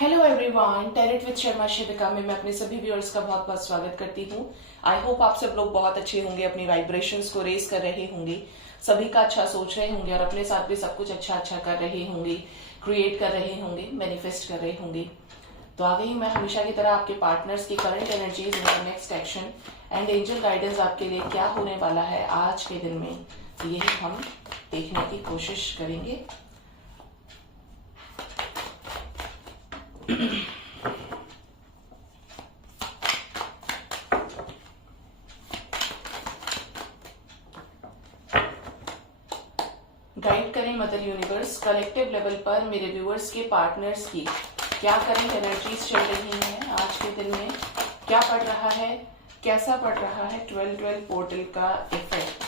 Hello everyone, tarot with Sharma Shivika में मैं अपने सभी व्यूअर्स का बहुत बहुत स्वागत करती हूँ। आई होप आप सब लोग बहुत अच्छे होंगे, अपनी वाइब्रेशंस को रेज कर रहे होंगे, सभी का अच्छा सोच रहे होंगे और अपने साथ भी सब कुछ अच्छा अच्छा कर रहे होंगे, क्रिएट कर रहे होंगे, मैनिफेस्ट कर रहे होंगे। तो आ गई मैं हमेशा की तरह आपके पार्टनर्स की करंट एनर्जीज, उनका next action and angel guidance आपके लिए क्या होने वाला है आज के दिन में, तो यही हम देखने की कोशिश करेंगे। गाइड करें मदर यूनिवर्स, कलेक्टिव लेवल पर मेरे व्यूअर्स के पार्टनर्स की क्या करंट एनर्जीज चल रही हैं आज के दिन में, क्या पड़ रहा है, कैसा पड़ रहा है 12-12 पोर्टल का इफेक्ट,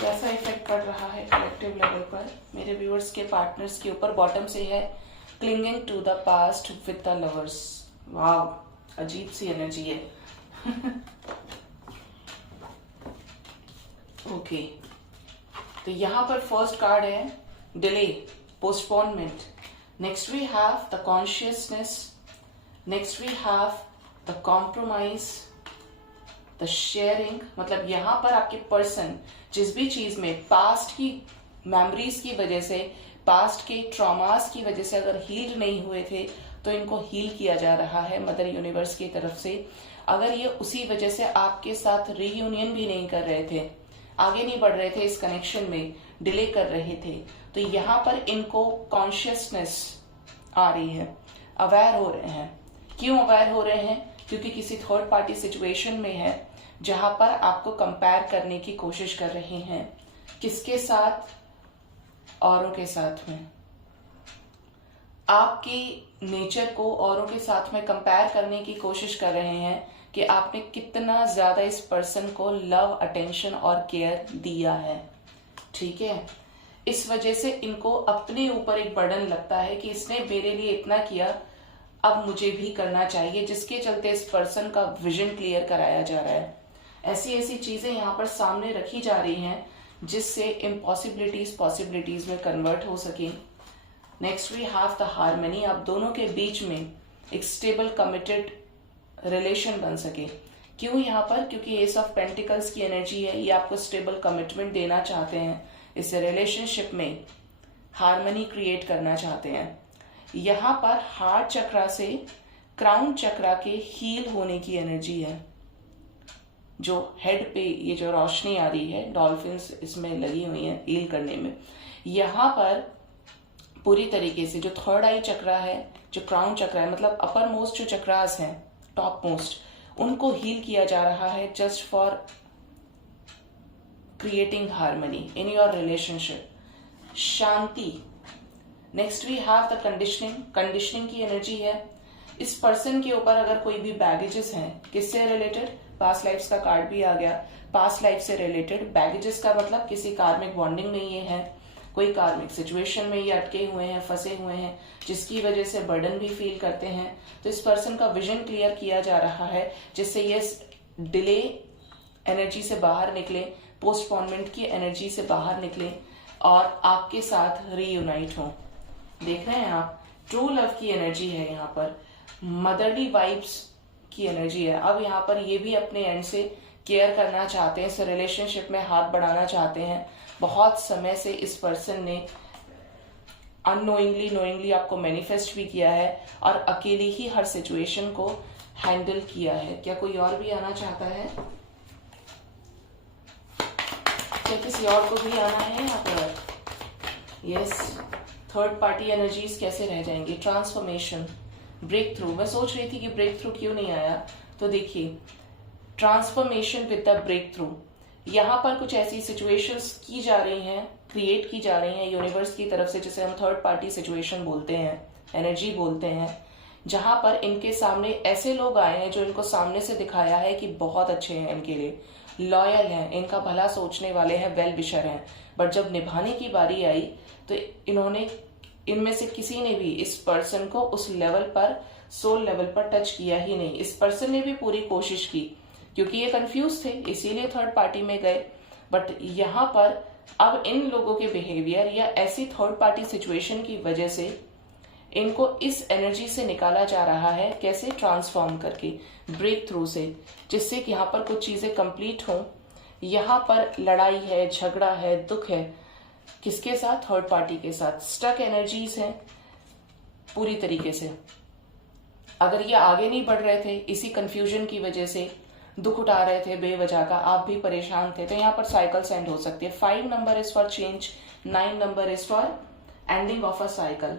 कैसा इफेक्ट पड़ रहा है कलेक्टिव लेवल पर मेरे व्यूअर्स के पार्टनर्स के ऊपर। बॉटम से है clinging to the past with the lovers. Wow, अजीब सी एनर्जी है। ओके, तो यहां पर फर्स्ट कार्ड है delay, postponement. Next we have the consciousness, next we have the compromise, the sharing. मतलब यहां पर आपके पर्सन जिस भी चीज में पास्ट की मेमोरीज की वजह से, पास्ट के ट्रॉमास की वजह से अगर हील नहीं हुए थे तो इनको हील किया जा रहा है मदर यूनिवर्स की तरफ से। अगर ये उसी वजह से आपके साथ रीयूनियन भी नहीं कर रहे थे, आगे नहीं बढ़ रहे थे इस कनेक्शन में, डिले कर रहे थे, तो यहाँ पर इनको कॉन्शियसनेस आ रही है, अवेयर हो रहे हैं। क्यों अवेयर हो रहे हैं? क्योंकि किसी थर्ड पार्टी सिचुएशन में है जहां पर आपको कंपेयर करने की कोशिश कर रहे हैं। किसके साथ? औरों के साथ में। आपकी नेचर को औरों के साथ में कंपेयर करने की कोशिश कर रहे हैं कि आपने कितना ज्यादा इस पर्सन को लव, अटेंशन और केयर दिया है। ठीक है, इस वजह से इनको अपने ऊपर एक बर्डन लगता है कि इसने मेरे लिए इतना किया, अब मुझे भी करना चाहिए, जिसके चलते इस पर्सन का विजन क्लियर कराया जा रहा है। ऐसी ऐसी चीजें यहाँ पर सामने रखी जा रही हैं जिससे इम्पॉसिबिलिटीज पॉसिबिलिटीज में कन्वर्ट हो सके। Next we have the harmony. आप दोनों के बीच में एक स्टेबल कमिटेड रिलेशन बन सके। क्यों यहाँ पर? क्योंकि एस ऑफ पेंटिकल्स की एनर्जी है, ये आपको स्टेबल कमिटमेंट देना चाहते हैं, इस रिलेशनशिप में हार्मनी क्रिएट करना चाहते हैं। यहाँ पर हार्ट चक्रा से क्राउन चक्रा के हील होने की एनर्जी है। जो हेड पे ये जो रोशनी आ रही है, डॉल्फिन्स इसमें लगी हुई है हील करने में। यहाँ पर पूरी तरीके से जो थर्ड आई चक्रा है, जो क्राउन चक्रा है, मतलब अपर मोस्ट जो चक्रास हैं, टॉप मोस्ट, उनको हील किया जा रहा है just for creating harmony in your relationship, शांति। Next we have the conditioning. Conditioning की एनर्जी है। इस पर्सन के ऊपर अगर कोई भी बैगेजेस हैं, किससे रिलेटेड? पास्ट लाइफ्स का कार्ड भी आ गया, पास्ट लाइफ से रिलेटेड। बैगेजेस का मतलब किसी कार्मिक बॉन्डिंग में ये है, कोई कार्मिक सिचुएशन में ये अटके हुए हैं, फंसे हुए हैं, जिसकी वजह से बर्डन भी फील करते हैं। तो इस पर्सन का विजन क्लियर किया जा रहा है जिससे ये डिले एनर्जी से बाहर निकले, पोस्टपोनमेंट की एनर्जी से बाहर निकले और आपके साथ रीयूनाइट हो। देख रहे हैं आप, ट्रू लव की एनर्जी है यहाँ पर, मदरली वाइब्स की एनर्जी है। अब यहाँ पर ये भी अपने एंड से केयर करना चाहते हैं, इस रिलेशनशिप में हाथ बढ़ाना चाहते हैं। बहुत समय से इस पर्सन ने अननोइंगली नोइंगली आपको मैनिफेस्ट भी किया है और अकेले ही हर सिचुएशन को हैंडल किया है। क्या कोई और भी आना चाहता है? क्या किसी और को भी आना है यहाँ पर? यस, थर्ड पार्टी एनर्जीज कैसे रह जाएंगी? Transformation, break through. मैं सोच रही थी कि ब्रेक थ्रू क्यों नहीं आया, तो देखिए, transformation with the break through. यहाँ पर कुछ ऐसी सिचुएशंस की जा रही हैं, क्रिएट की जा रही हैं यूनिवर्स की तरफ से, जिसे हम थर्ड पार्टी सिचुएशन बोलते हैं, एनर्जी बोलते हैं, जहां पर इनके सामने ऐसे लोग आए हैं जो इनको सामने से दिखाया है कि बहुत अच्छे हैं, इनके लिए लॉयल हैं, इनका भला सोचने वाले हैं, वेल विशर हैं। बट जब निभाने की बारी आई तो इनमें से किसी ने भी इस पर्सन को उस लेवल पर, सोल लेवल पर टच किया ही नहीं। इस पर्सन ने भी पूरी कोशिश की क्योंकि ये कंफ्यूज थे, इसीलिए थर्ड पार्टी में गए। बट यहाँ पर अब इन लोगों के बिहेवियर या ऐसी थर्ड पार्टी सिचुएशन की वजह से इनको इस एनर्जी से निकाला जा रहा है, कैसे? ट्रांसफॉर्म करके, ब्रेक थ्रू से, जिससे कि यहाँ पर कुछ चीजें कंप्लीट हों। यहाँ पर लड़ाई है, झगड़ा है, दुख है, किसके साथ? थर्ड पार्टी के साथ। स्टक एनर्जीज हैं पूरी तरीके से। अगर ये आगे नहीं बढ़ रहे थे, इसी कंफ्यूजन की वजह से दुख उठा रहे थे बेवजह का, आप भी परेशान थे, तो यहाँ पर साइकिल एंड हो सकती है। 5 number is for change, 9 number is for ending of a cycle.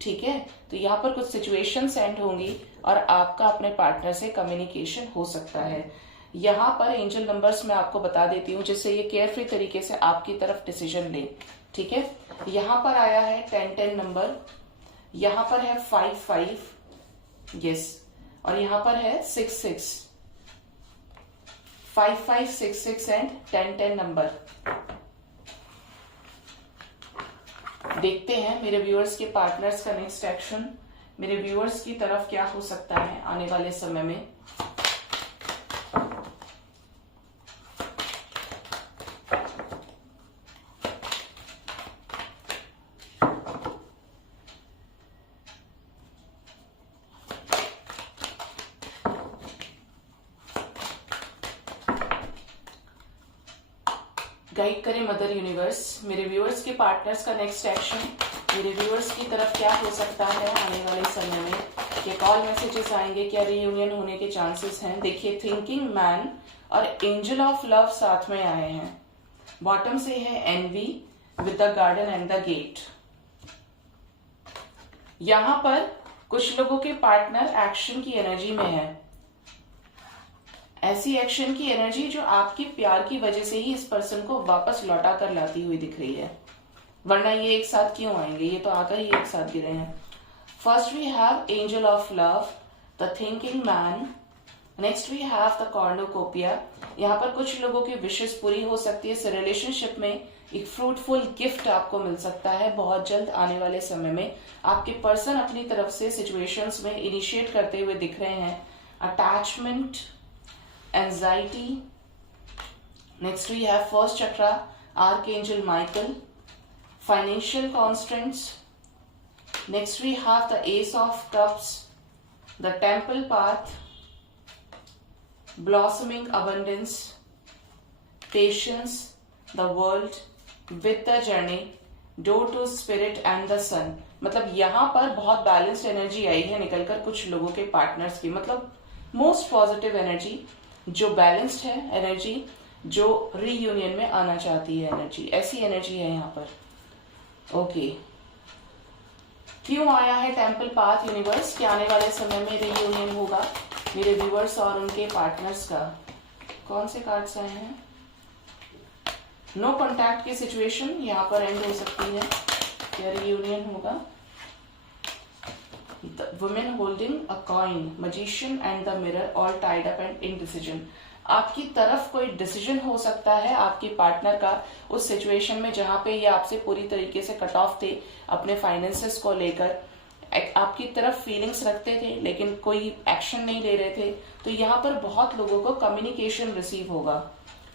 ठीक है, तो यहाँ पर कुछ सिचुएशंस एंड होंगी और आपका अपने पार्टनर से कम्युनिकेशन हो सकता है। यहाँ पर एंजल नंबर्स मैं आपको बता देती हूँ, जिससे ये केयरफ्री तरीके से आपकी तरफ डिसीजन ले। ठीक है, यहाँ पर आया है 10-10 नंबर, यहाँ पर है 5-5, यस, और यहाँ पर है 6-6। 5-5, 6-6 एंड 10-10 नंबर। देखते हैं मेरे व्यूअर्स के पार्टनर्स का नेक्स्ट एक्शन, मेरे व्यूअर्स की तरफ क्या हो सकता है आने वाले समय में। गाइड करें मदर यूनिवर्स, मेरे व्यूअर्स के पार्टनर्स का नेक्स्ट एक्शन, मेरे व्यूअर्स की तरफ क्या हो सकता है आने वाले समय में। ये कॉल मैसेजेस आएंगे, क्या रीयूनियन होने के चांसेस हैं। देखिए, थिंकिंग मैन और एंजल ऑफ लव साथ में आए हैं। बॉटम से है envy with the garden and the gate. यहां पर कुछ लोगों के पार्टनर एक्शन की एनर्जी में है, ऐसी एक्शन की एनर्जी जो आपके प्यार की वजह से ही इस पर्सन को वापस लौटा कर लाती हुई दिख रही है, वरना ये एक साथ क्यों आएंगे, ये तो आकर ही एक साथ गिरे हैं। First we have angel of love, the thinking man, next we have the cornucopia. यहाँ पर कुछ लोगों की विशेष पूरी हो सकती है। इस रिलेशनशिप में एक फ्रूटफुल गिफ्ट आपको मिल सकता है बहुत जल्द आने वाले समय में। आपके पर्सन अपनी तरफ से सिचुएशंस में इनिशिएट करते हुए दिख रहे हैं। Attachment, anxiety, next we have first chakra, archangel Michael, financial constraints, next we have the ace of cups, the temple path, blossoming abundance, patience, the world, with the journey, door to spirit and the sun। मतलब यहाँ पर बहुत balanced energy आई है निकलकर कुछ लोगों के partners की, मतलब मोस्ट पॉजिटिव एनर्जी, जो बैलेंस्ड है एनर्जी, जो रीयूनियन में आना चाहती है एनर्जी, ऐसी एनर्जी है यहाँ पर। ओके, क्यों आया है टेम्पल पाथ यूनिवर्स, कि आने वाले समय में रीयूनियन होगा मेरे व्यूअर्स और उनके पार्टनर्स का। कौन से कार्ड्स आए हैं? नो कॉन्टैक्ट की सिचुएशन यहाँ पर एंड हो सकती है, क्या रीयूनियन होगा। The woman holding a coin, magician and the mirror, all tied up and indecision। आपकी तरफ कोई डिसीजन हो सकता है आपके पार्टनर का उस सिचुएशन में जहां पे ये आपसे पूरी तरीके से कट ऑफ थे अपने फाइनेंसेस को लेकर, आपकी तरफ फीलिंग्स रखते थे लेकिन कोई एक्शन नहीं ले रहे थे। तो यहाँ पर बहुत लोगों को कम्युनिकेशन रिसीव होगा।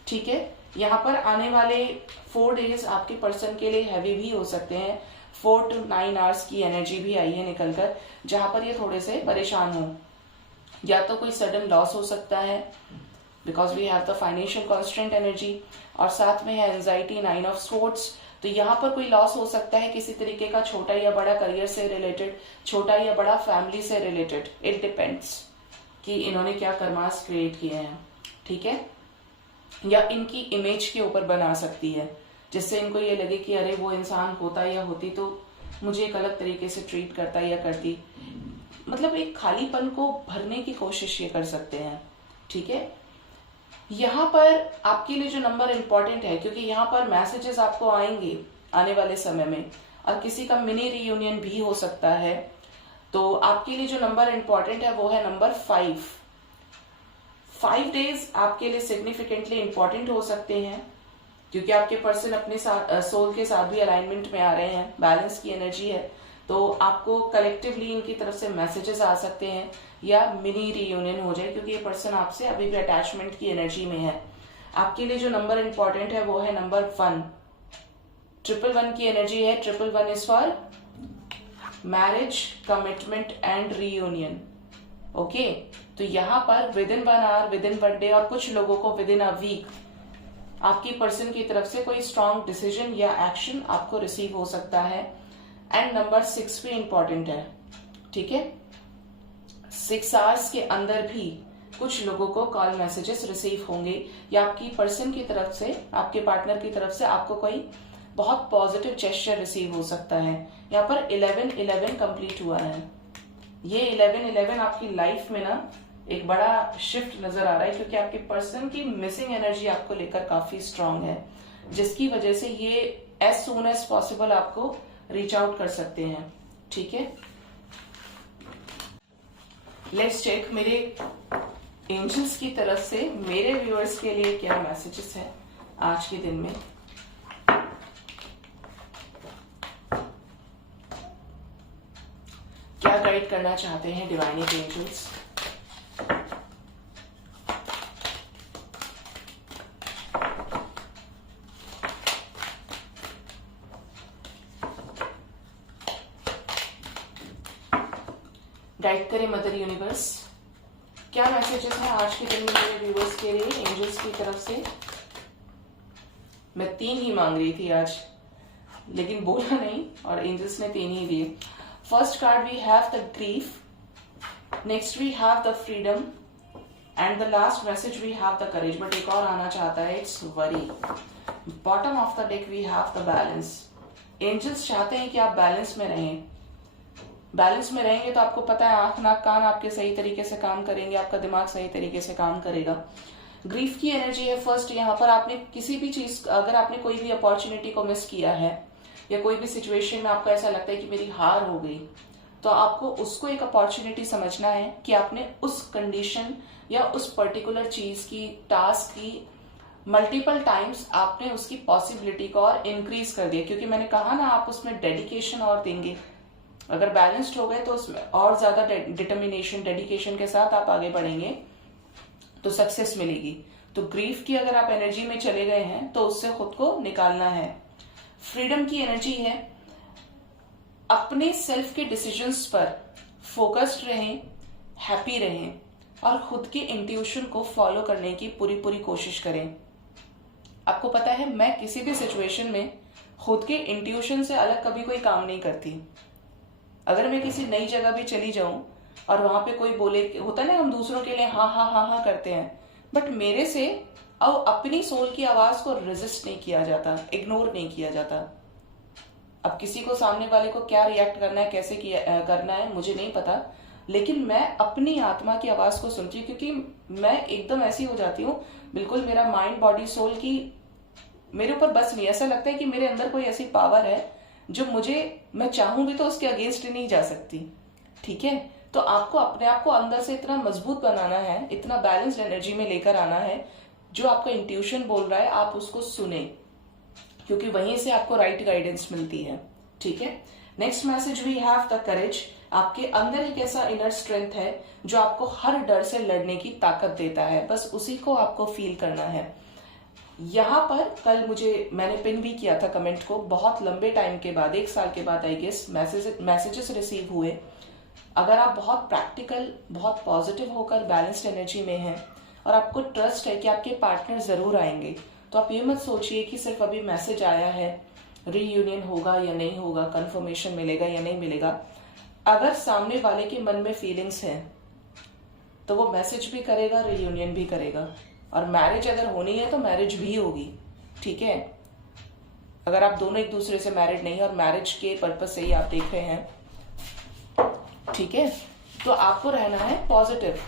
ठीक है, यहाँ पर आने वाले 4 डेज आपके पर्सन के लिए हैवी भी हो सकते हैं। 4 to 9 आवर्स की एनर्जी भी आई है निकलकर, जहां पर ये थोड़े से परेशान हो। या तो कोई सडन लॉस हो सकता है, because we have the financial constant energy, और साथ में है एंजाइटी, 9 ऑफ स्वॉर्ड्स। तो यहाँ पर कोई लॉस हो सकता है किसी तरीके का, छोटा या बड़ा, करियर से रिलेटेड, छोटा या बड़ा फैमिली से रिलेटेड। इट डिपेंड्स कि इन्होंने क्या कर्मास क्रिएट किए हैं। ठीक है, या इनकी इमेज के ऊपर बना सकती है, जिससे इनको ये लगे कि अरे वो इंसान होता या होती तो मुझे एक अलग तरीके से ट्रीट करता या करती, मतलब एक खालीपन को भरने की कोशिश ये कर सकते हैं। ठीक है, यहाँ पर आपके लिए जो नंबर इंपॉर्टेंट है, क्योंकि यहाँ पर मैसेजेस आपको आएंगे आने वाले समय में, और किसी का मिनी रीयूनियन भी हो सकता है, तो आपके लिए जो नंबर इंपॉर्टेंट है वो है नंबर 5। 5 डेज आपके लिए सिग्निफिकेंटली इंपॉर्टेंट हो सकते हैं, क्योंकि आपके पर्सन अपने साथ सोल के साथ भी अलाइनमेंट में आ रहे हैं, बैलेंस की एनर्जी है। तो आपको कलेक्टिवली इनकी तरफ से मैसेजेस आ सकते हैं या मिनी रीयूनियन हो जाए, क्योंकि ये पर्सन आपसे अभी भी अटैचमेंट की एनर्जी में है। आपके लिए जो नंबर इंपॉर्टेंट है वो है नंबर 1। 111 की एनर्जी है। 111 is for marriage, commitment and reunion. Okay, तो यहाँ पर within 1 hour, within 1 day और कुछ लोगों को विद इन अ वीक आपकी पर्सन की तरफ से कोई स्ट्रॉन्ग डिसीजन या एक्शन आपको रिसीव हो सकता है। एंड नंबर 6 भी इंपॉर्टेंट है, ठीक है। 6 आवर्स के अंदर भी कुछ लोगों को कॉल मैसेजेस रिसीव होंगे या आपकी पर्सन की तरफ से, आपके पार्टनर की तरफ से आपको कोई बहुत पॉजिटिव जेस्चर रिसीव हो सकता है। यहाँ पर 11-11 कंप्लीट हुआ है। ये 11-11 आपकी लाइफ में ना एक बड़ा शिफ्ट नजर आ रहा है, क्योंकि आपके पर्सन की मिसिंग एनर्जी आपको लेकर काफी स्ट्रांग है, जिसकी वजह से ये एज सून एज पॉसिबल आपको रीच आउट कर सकते हैं, ठीक है। लेट्स चेक मेरे एंजल्स की तरफ से मेरे व्यूअर्स के लिए क्या मैसेजेस हैं आज के दिन में। क्या गाइड करना चाहते हैं डिवाइन एंजल्स। गाइड करें मदर यूनिवर्स, क्या मैसेजेस हैं आज के दिन में मेरे व्यूअर्स के लिए एंजल्स की तरफ से। मैं 3 ही मांग रही थी आज, लेकिन बोला नहीं और एंजल्स ने 3 ही दिए। First card we have the grief, next we have the freedom and the last message we have the courage. But एक और आना चाहता है, it's worry. Bottom of the deck we have the balance. Angels चाहते हैं कि आप balance में रहें। बैलेंस में रहेंगे तो आपको पता है आंख नाक कान आपके सही तरीके से काम करेंगे, आपका दिमाग सही तरीके से काम करेगा। ग्रीफ की एनर्जी है फर्स्ट। यहाँ पर आपने किसी भी चीज, अगर आपने कोई भी अपॉर्चुनिटी को मिस किया है या कोई भी सिचुएशन में आपको ऐसा लगता है कि मेरी हार हो गई, तो आपको उसको एक अपॉर्चुनिटी समझना है कि आपने उस कंडीशन या उस पर्टिकुलर चीज की, टास्क की मल्टीपल टाइम्स आपने उसकी पॉसिबिलिटी को और इंक्रीज कर दिया, क्योंकि मैंने कहा ना आप उसमें डेडिकेशन और देंगे। अगर बैलेंस्ड हो गए तो उसमें और ज्यादा डिटर्मिनेशन, डेडिकेशन के साथ आप आगे बढ़ेंगे तो सक्सेस मिलेगी। तो ग्रीफ की अगर आप एनर्जी में चले गए हैं तो उससे खुद को निकालना है। फ्रीडम की एनर्जी है, अपने सेल्फ के डिसीजंस पर फोकस्ड रहें, हैप्पी रहें और खुद के इंट्यूशन को फॉलो करने की पूरी पूरी कोशिश करें। आपको पता है मैं किसी भी सिचुएशन में खुद के इंट्यूशन से अलग कभी कोई काम नहीं करती। अगर मैं किसी नई जगह भी चली जाऊं और वहां पे कोई बोले, होता है ना हम दूसरों के लिए हाँ हाँ हाँ हाँ करते हैं, बट मेरे से अब अपनी सोल की आवाज को रेजिस्ट नहीं किया जाता, इग्नोर नहीं किया जाता। अब किसी को, सामने वाले को क्या रिएक्ट करना है, कैसे करना है मुझे नहीं पता, लेकिन मैं अपनी आत्मा की आवाज को सुनती हूँ, क्योंकि मैं एकदम ऐसी हो जाती हूँ, बिल्कुल मेरा माइंड बॉडी सोल की मेरे ऊपर बस नहीं। ऐसा लगता है कि मेरे अंदर कोई ऐसी पावर है जो मुझे, मैं चाहूंगी तो उसके अगेंस्ट नहीं जा सकती, ठीक है। तो आपको अपने आप को अंदर से इतना मजबूत बनाना है, इतना बैलेंस्ड एनर्जी में लेकर आना है, जो आपका इंट्यूशन बोल रहा है आप उसको सुने, क्योंकि वहीं से आपको राइट गाइडेंस मिलती है, ठीक है। Next message we have the courage. आपके अंदर एक ऐसा इनर स्ट्रेंथ है जो आपको हर डर से लड़ने की ताकत देता है, बस उसी को आपको फील करना है। यहाँ पर कल मैंने पिन भी किया था कमेंट को, बहुत लंबे टाइम के बाद, 1 साल के बाद आई गेस मैसेजेस रिसीव हुए। अगर आप बहुत प्रैक्टिकल, बहुत पॉजिटिव होकर बैलेंस्ड एनर्जी में हैं और आपको ट्रस्ट है कि आपके पार्टनर जरूर आएंगे, तो आप ये मत सोचिए कि सिर्फ अभी मैसेज आया है, रीयूनियन होगा या नहीं होगा, कंफर्मेशन मिलेगा या नहीं मिलेगा। अगर सामने वाले के मन में फीलिंग्स हैं तो वो मैसेज भी करेगा, रीयूनियन भी करेगा, और मैरिज अगर होनी है तो मैरिज भी होगी, ठीक है। अगर आप दोनों एक दूसरे से मैरिड नहीं और मैरिज के पर्पज से ही आप देख रहे हैं, ठीक है, तो आपको रहना है पॉजिटिव।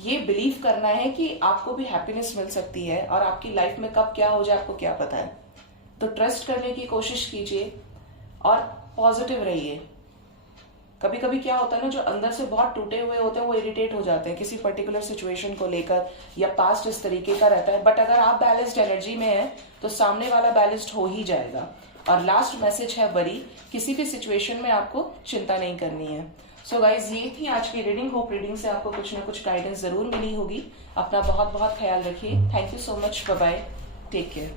ये बिलीव करना है कि आपको भी हैप्पीनेस मिल सकती है, और आपकी लाइफ में कब क्या हो जाए आपको क्या पता है। तो ट्रस्ट करने की कोशिश कीजिए और पॉजिटिव रहिए। कभी कभी क्या होता है ना, जो अंदर से बहुत टूटे हुए होते हैं वो इरिटेट हो जाते हैं किसी पर्टिकुलर सिचुएशन को लेकर, या पास्ट इस तरीके का रहता है, बट अगर आप बैलेंस्ड एनर्जी में हैं तो सामने वाला बैलेंस्ड हो ही जाएगा। और लास्ट मैसेज है वरी, किसी भी सिचुएशन में आपको चिंता नहीं करनी है। सो गाइज, ये थी आज की रीडिंग। होप रीडिंग से आपको कुछ ना कुछ गाइडेंस जरूर मिली होगी। अपना बहुत बहुत ख्याल रखिए। Thank you so much, bye bye, take care.